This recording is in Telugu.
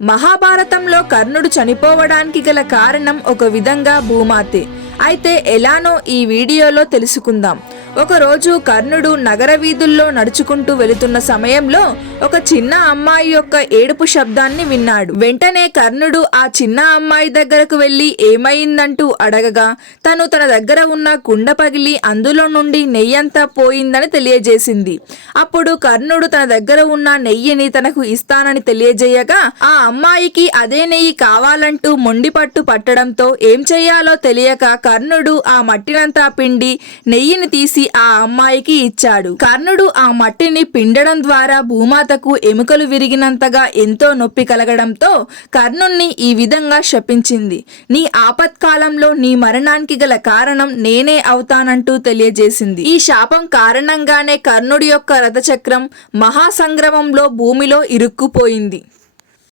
మహాభారతంలో కర్ణుడు చనిపోవడానికి గల కారణం ఒక విధంగా భూమాతే. అయితే ఎలానో ఈ వీడియోలో తెలుసుకుందాం. ఒకరోజు కర్ణుడు నగర వీధుల్లో నడుచుకుంటూ వెళుతున్న సమయంలో ఒక చిన్న అమ్మాయి యొక్క ఏడుపు శబ్దాన్ని విన్నాడు. వెంటనే కర్ణుడు ఆ చిన్న అమ్మాయి దగ్గరకు వెళ్లి ఏమైందంటూ అడగగా తను తన దగ్గర ఉన్న కుండ పగిలి అందులో నుండి నెయ్యంతా పోయిందని తెలియజేసింది. అప్పుడు కర్ణుడు తన దగ్గర ఉన్న నెయ్యిని తనకు ఇస్తానని తెలియజేయగా ఆ అమ్మాయికి అదే నెయ్యి కావాలంటూ మొండిపట్టు పట్టడంతో ఏం చెయ్యాలో తెలియక కర్ణుడు ఆ మట్టినంతా పిండి నెయ్యిని తీసి ఆ అమ్మాయికి ఇచ్చాడు. కర్ణుడు ఆ మట్టిని పిండడం ద్వారా భూమాతకు ఎముకలు విరిగినంతగా ఎంతో నొప్పి కలగడంతో కర్ణుణ్ణి ఈ విధంగా శపించింది. నీ ఆపత్కాలంలో నీ మరణానికి గల కారణం నేనే అవుతానంటూ తెలియజేసింది. ఈ శాపం కారణంగానే కర్ణుడి యొక్క రథచక్రం మహాసంగ్రామంలో భూమిలో ఇరుక్కుపోయింది.